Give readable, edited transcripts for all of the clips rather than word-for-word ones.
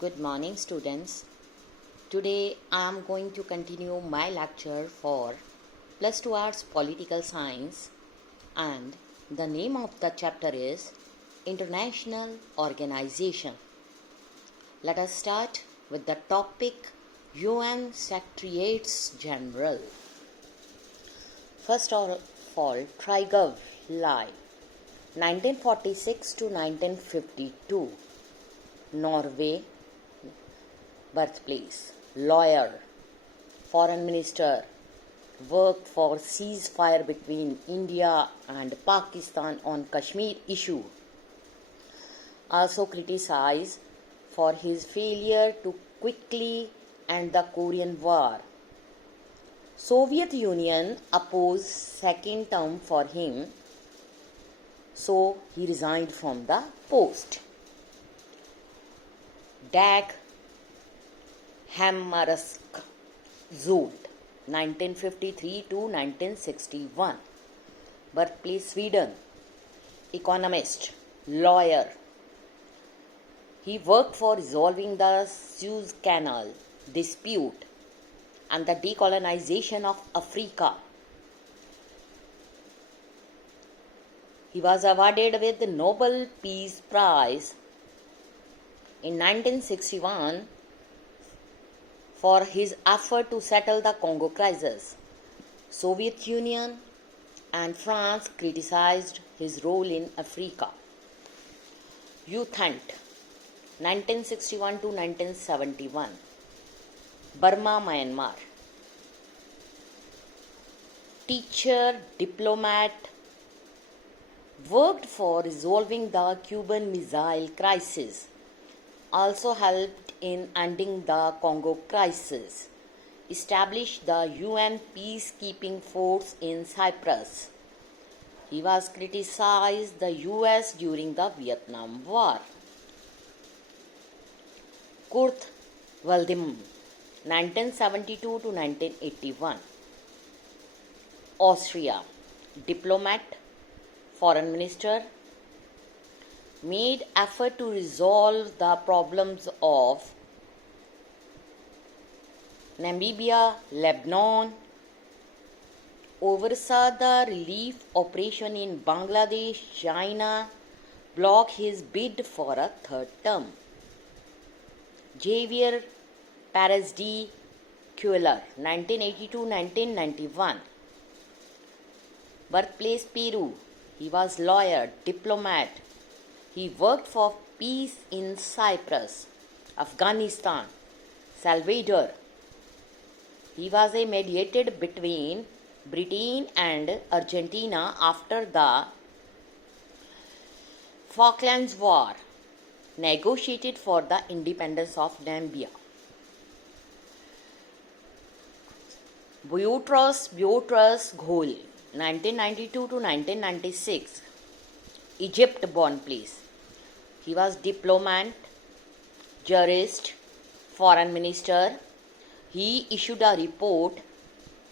Good morning, students. Today I am going to continue my lecture for Plus 2 Arts Political Science, and the name of the chapter is International Organization. Let us start with the topic UN Secretariats General. First of all, Trygve Lie, 1946 to 1952, Norway birthplace, lawyer, foreign minister, worked for ceasefire between India and Pakistan on Kashmir issue. Also criticized for his failure to quickly end the Korean War. Soviet Union opposed second term for him, so he resigned from the post. Dag Hammarskjöld, 1953 to 1961, birthplace Sweden, economist, lawyer. He worked for resolving the Suez Canal dispute and the decolonization of Africa. He was awarded with the Nobel Peace Prize in 1961 for his effort to settle the Congo crisis. Soviet Union and France criticized his role in Africa. U Thant, 1961 to 1971, Burma, Myanmar. Teacher, diplomat, worked for resolving the Cuban Missile Crisis. Also helped in ending the Congo crisis. Established the UN peacekeeping force in Cyprus. He was criticized the US during the Vietnam War. Kurt Waldheim, 1972 to 1981, Austria, diplomat, foreign minister, made effort to resolve the problems of Namibia, Lebanon, oversaw the relief operation in Bangladesh, China, blocked his bid for a third term. Javier Perez de Cuellar, 1982-1991, birthplace Peru. He was lawyer, diplomat. He worked for peace in Cyprus, Afghanistan, Salvador. He was a mediator between Britain and Argentina after the Falklands War, negotiated for the independence of Namibia. Boutros Ghali, 1992 to 1996, Egypt born place. He was diplomat, jurist, foreign minister. He issued a report,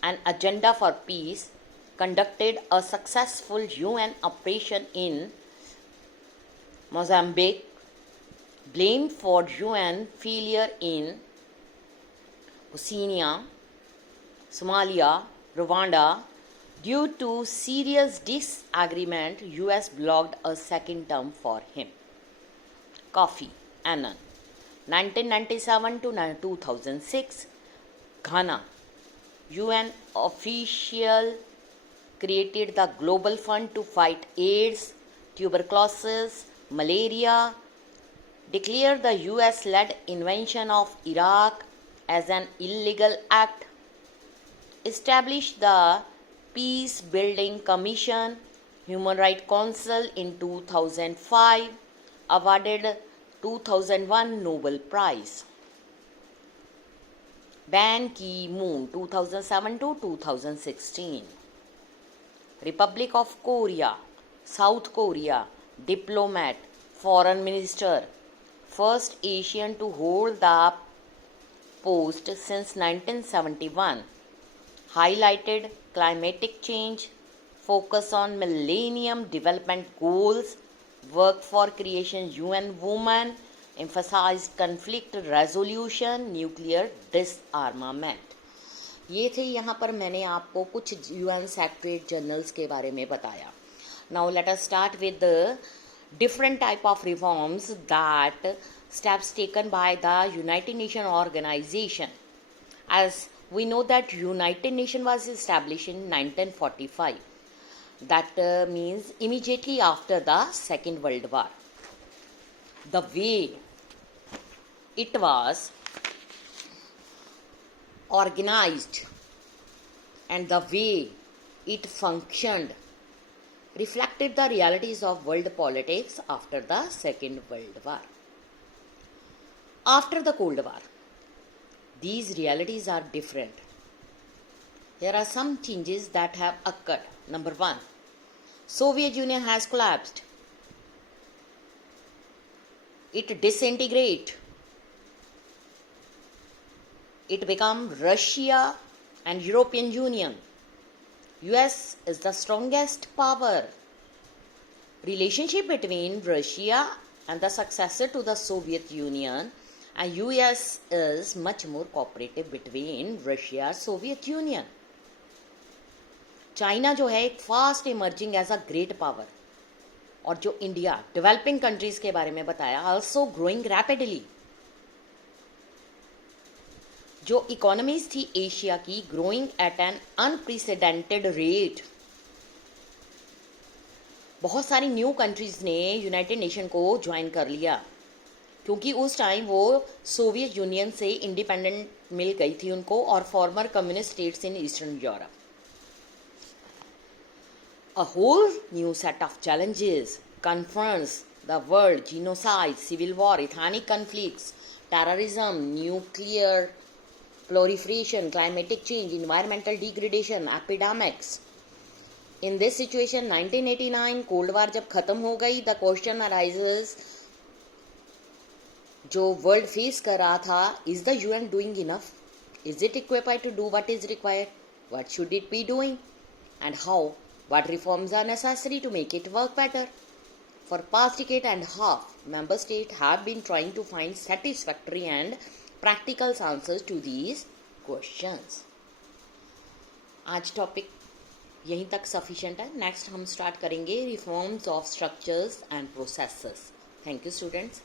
An Agenda for Peace, conducted a successful UN operation in Mozambique, blamed for UN failure in Bosnia, Somalia, Rwanda. Due to serious disagreement, US blocked a second term for him. Kofi Annan, 1997 to 2006, Ghana. UN official created the Global Fund to fight AIDS, tuberculosis, malaria, declared the US-led invasion of Iraq as an illegal act, established the Peace Building Commission, Human Rights Council in 2005, awarded 2001 Nobel Prize. Ban Ki-moon, 2007 to 2016. Republic of Korea, South Korea, diplomat, foreign minister, first Asian to hold the post since 1971, highlighted climatic change, focus on Millennium Development Goals, work for creation UN Women, emphasized conflict resolution, nuclear disarmament. ये थे यहाँ पर मैंने आपको कुछ UN secretariat generals के बारे में बताया. Now let us start with the different type of reforms that steps taken by the United Nations organization. As we know that United Nations was established in 1945. That means immediately after the Second World War. The way it was organized and the way it functioned reflected the realities of world politics after the Second World War. After the Cold War, these realities are different. There are some changes that have occurred. Number one, Soviet Union has collapsed. It disintegrated. It became Russia and European Union. US is the strongest power. Relationship between Russia and the successor to the Soviet Union and US is much more cooperative between Russia and Soviet Union. China जो है एक fast emerging as a great power, और जो India developing countries के बारे में बताया, also growing rapidly. जो इकोनॉमीज थी एशिया की, growing at an unprecedented rate. बहुत सारी न्यू कंट्रीज ने यूनाइटेड नेशन को ज्वाइन कर लिया, क्योंकि उस टाइम वो सोवियत यूनियन से इंडिपेंडेंट मिल गई थी उनको, और former communist states in Eastern Europe. A whole new set of challenges confronts the world: genocide, civil war, ethnic conflicts, terrorism, nuclear proliferation, climatic change, environmental degradation, epidemics. In this situation, 1989 cold war जब खत्म हो गई, the question arises, जो world face कर रहा था, is the UN doing enough? Is it equipped to do what is required? What should it be doing? And how? What reforms are necessary to make it work better? For past decade and a half, member states have been trying to find satisfactory and practical answers to these questions. आज topic यहीं तक sufficient है. Next हम start करेंगे reforms of structures and processes. Thank you students.